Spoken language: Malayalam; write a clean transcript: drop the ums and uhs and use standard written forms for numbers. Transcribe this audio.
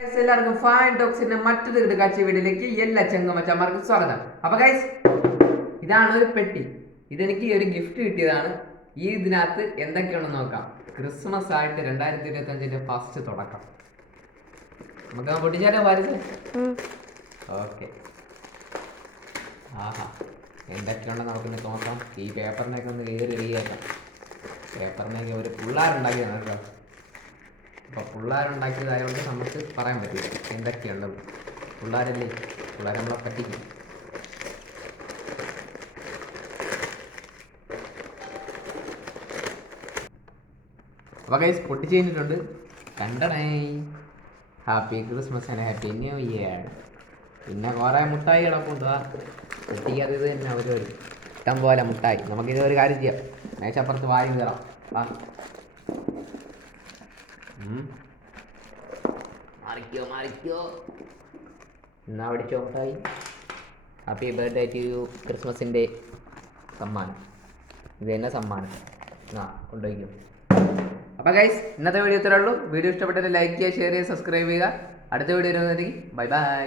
എല്ലാവർക്കും ഫൈൻ ടോക്സിന്റെ മറ്റൊരു കിടക്കാഴ്ച വീഡിയോയിലേക്ക് എല്ലാ ചെങ്ങമച്ചന്മാർക്കും സ്വാഗതം. അപ്പൊ ഗൈസ്, ഇതാണ് ഒരു പെട്ടി. ഇതെനിക്ക് ഒരു ഗിഫ്റ്റ് കിട്ടിയതാണ്. ഈ ഇതിനകത്ത് എന്തൊക്കെയാണെന്ന് നോക്കാം. ക്രിസ്മസ് ആയിട്ട് 2025 ഫസ്റ്റ് തുടക്കം. നമുക്ക് പൊട്ടിച്ചാലോ പാലസ്? ഓക്കെ. ആഹാ, എന്തൊക്കെയുണ്ടെന്ന് നമുക്കൊന്ന് നോക്കാം. ഈ പേപ്പറിനൊക്കെ ഒന്ന് കയറി റെഡിയാക്കാം. പേപ്പറിനൊക്കെ ഒരു പിള്ളേരുണ്ടാക്കിയതാണ് കേട്ടോ. അപ്പോൾ പിള്ളേരുണ്ടാക്കിയതായതുകൊണ്ട് നമുക്ക് പറയാൻ പറ്റില്ല എന്തൊക്കെയുള്ളത്. പിള്ളേരല്ലേ, പിള്ളേരെ നമ്മളെ പറ്റിക്കും. അപ്പോൾ ഗൈസ് പൊട്ടിച്ച് കഴിഞ്ഞിട്ടുണ്ട്. കണ്ടണേ, happy Christmas and happy new year. പിന്നെ കുറേ മുട്ടായി കിടപ്പുണ്ട്. പൊട്ടിക്കാതെ തന്നെ അവർ ഇഷ്ടം പോലെ മുട്ടായി. നമുക്കിത് ഒരു കാര്യം ചെയ്യാം, മേശപ്പുറത്ത് വാരി കയറാം. മാറിക്കോ എന്നാ പഠിച്ചോ മുട്ടായി. Happy birthday to you. ക്രിസ്മസിൻ്റെ സമ്മാനം ഇത് തന്നെ സമ്മാനം. കൊണ്ടുപോയിക്കും. അപ്പോൾ ഗൈസ്, ഇന്നത്തെ വീഡിയോ ഇത്രേ ഉള്ളൂ. വീഡിയോ ഇഷ്ടപ്പെട്ടെങ്കിൽ ലൈക്ക് ചെയ്യുക, ഷെയർ ചെയ്യുക, സബ്സ്ക്രൈബ് ചെയ്യുക. അടുത്ത വീഡിയോ വരുന്നതായിരിക്കും. Bye bye.